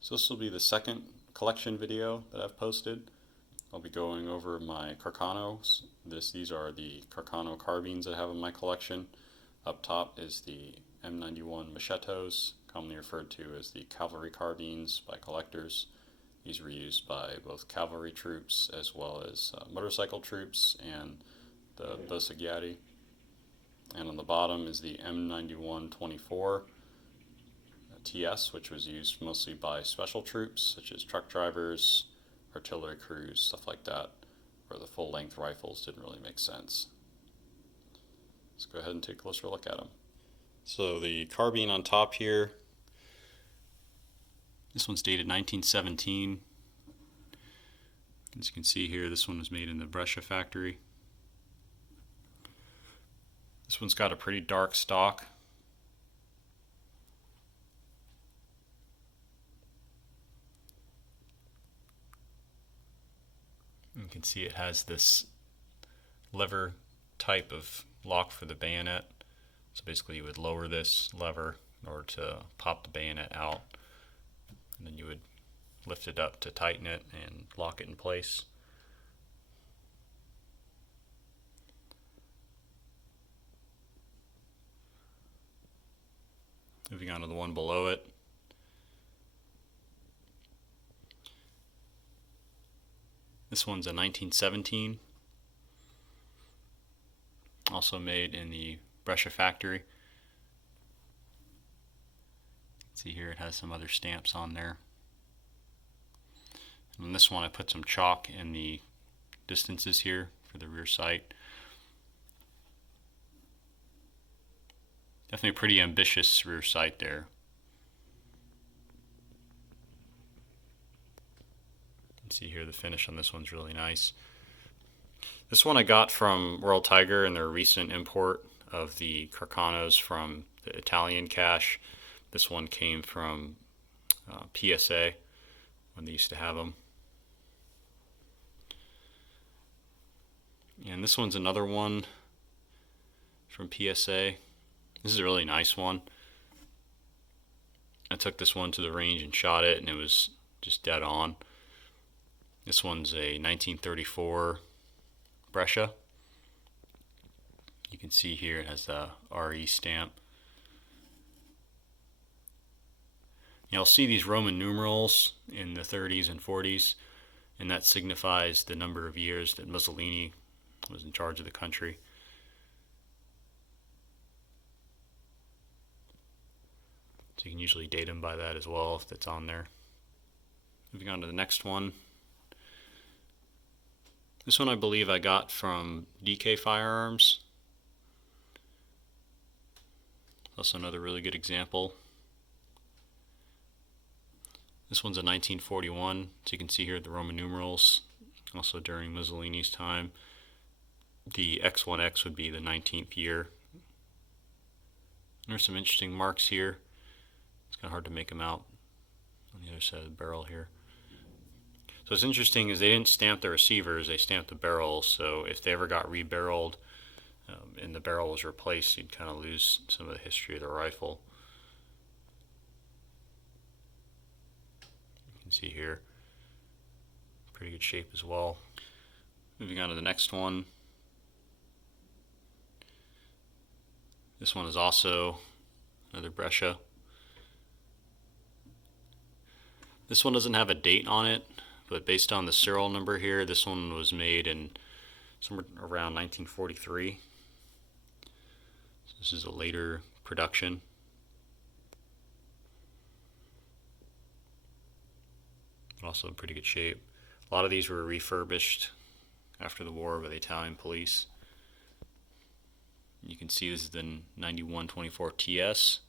So this will be the second collection video that I've posted. I'll be going over my Carcanos. These are the Carcano Carbines I have in my collection. Up top is the M91 Machetos, commonly referred to as the cavalry carbines by collectors. These were used by both cavalry troops as well as motorcycle troops and the Boseghiati. And on the bottom is the M91 24 TS, which was used mostly by special troops such as truck drivers, artillery crews, stuff like that, where the full-length rifles didn't really make sense. Let's go ahead and take a closer look at them. So the carbine on top here, this one's dated 1917. As you can see here, this one was made in the Brescia factory. This one's got a pretty dark stock. You can see it has this lever type of lock for the bayonet. So basically you would lower this lever in order to pop the bayonet out, and then you would lift it up to tighten it and lock it in place. Moving on to the one below it. This one's a 1917, also made in the Brescia factory. See here, it has some other stamps on there. And on this one I put some chalk in the distances here for the rear sight. Definitely a pretty ambitious rear sight there. See here, the finish on this one's really nice. This one I got from Royal Tiger in their recent import of the Carcanos from the Italian cache. This one came from PSA when they used to have them. And this one's another one from PSA. This is a really nice one. I took this one to the range and shot it, and it was just dead on. This one's a 1934 Brescia. You can see here it has the RE stamp. You'll see these Roman numerals in the 30s and 40s, and that signifies the number of years that Mussolini was in charge of the country. So you can usually date them by that as well if that's on there. Moving on to the next one. This one I believe I got from DK Firearms. Also another really good example. This one's a 1941, so you can see here the Roman numerals, also during Mussolini's time. The X1X would be the 19th year. There's some interesting marks here. It's kind of hard to make them out on the other side of the barrel here. So what's interesting is they didn't stamp the receivers, they stamped the barrels, so if they ever got rebarreled and the barrel was replaced, you'd kind of lose some of the history of the rifle. You can see here, pretty good shape as well. Moving on to the next one. This one is also another Brescia. This one doesn't have a date on it, but based on the serial number here, this one was made in somewhere around 1943. So this is a later production. Also in pretty good shape. A lot of these were refurbished after the war by the Italian police. You can see this is the 91 24 TS.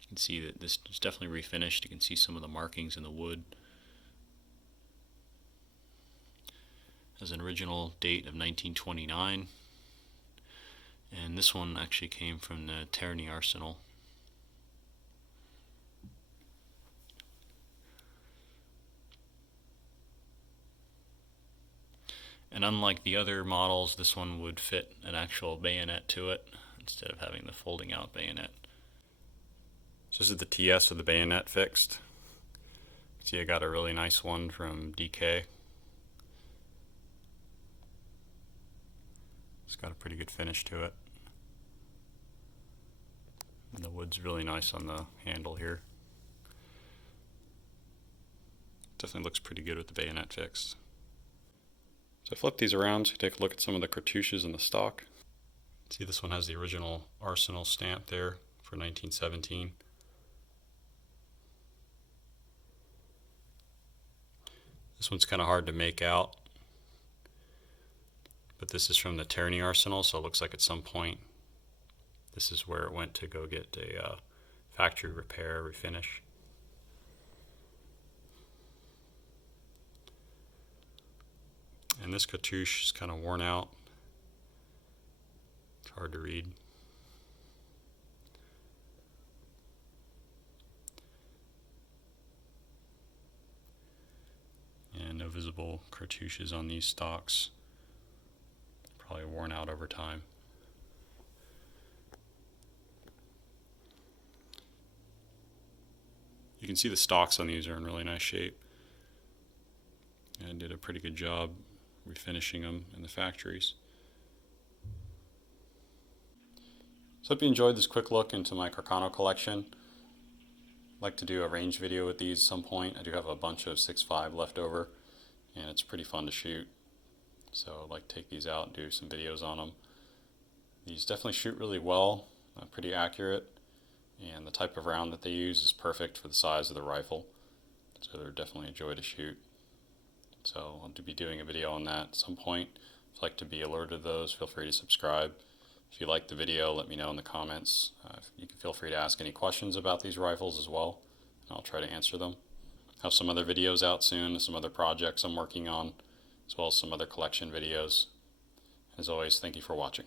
You can see that this is definitely refinished. You can see some of the markings in the wood. It has an original date of 1929, and this one actually came from the Terni arsenal. And unlike the other models, this one would fit an actual bayonet to it instead of having the folding out bayonet. So this is the TS with the bayonet fixed. See, I got a really nice one from DK. It's got a pretty good finish to it. And the wood's really nice on the handle here. Definitely looks pretty good with the bayonet fixed. So I flip these around so you take a look at some of the cartouches in the stock. See, this one has the original Arsenal stamp there for 1917. This one's kind of hard to make out, but this is from the Terni Arsenal, so it looks like at some point this is where it went to go get a factory repair, refinish. And this cartouche is kind of worn out. It's hard to read. And no visible cartouches on these stocks. Probably worn out over time. You can see the stocks on these are in really nice shape. And I did a pretty good job refinishing them in the factories. So I hope you enjoyed this quick look into my Carcano collection. I'd like to do a range video with these at some point. I do have a bunch of 6.5 left over, and it's pretty fun to shoot. So I'd like to take these out and do some videos on them. These definitely shoot really well, pretty accurate, and the type of round that they use is perfect for the size of the rifle. So they're definitely a joy to shoot. So I'll be doing a video on that at some point. If you'd like to be alerted to those, feel free to subscribe. If you like the video, let me know in the comments. You can feel free to ask any questions about these rifles as well, and I'll try to answer them. I have some other videos out soon, some other projects I'm working on, as well as some other collection videos. As always, thank you for watching.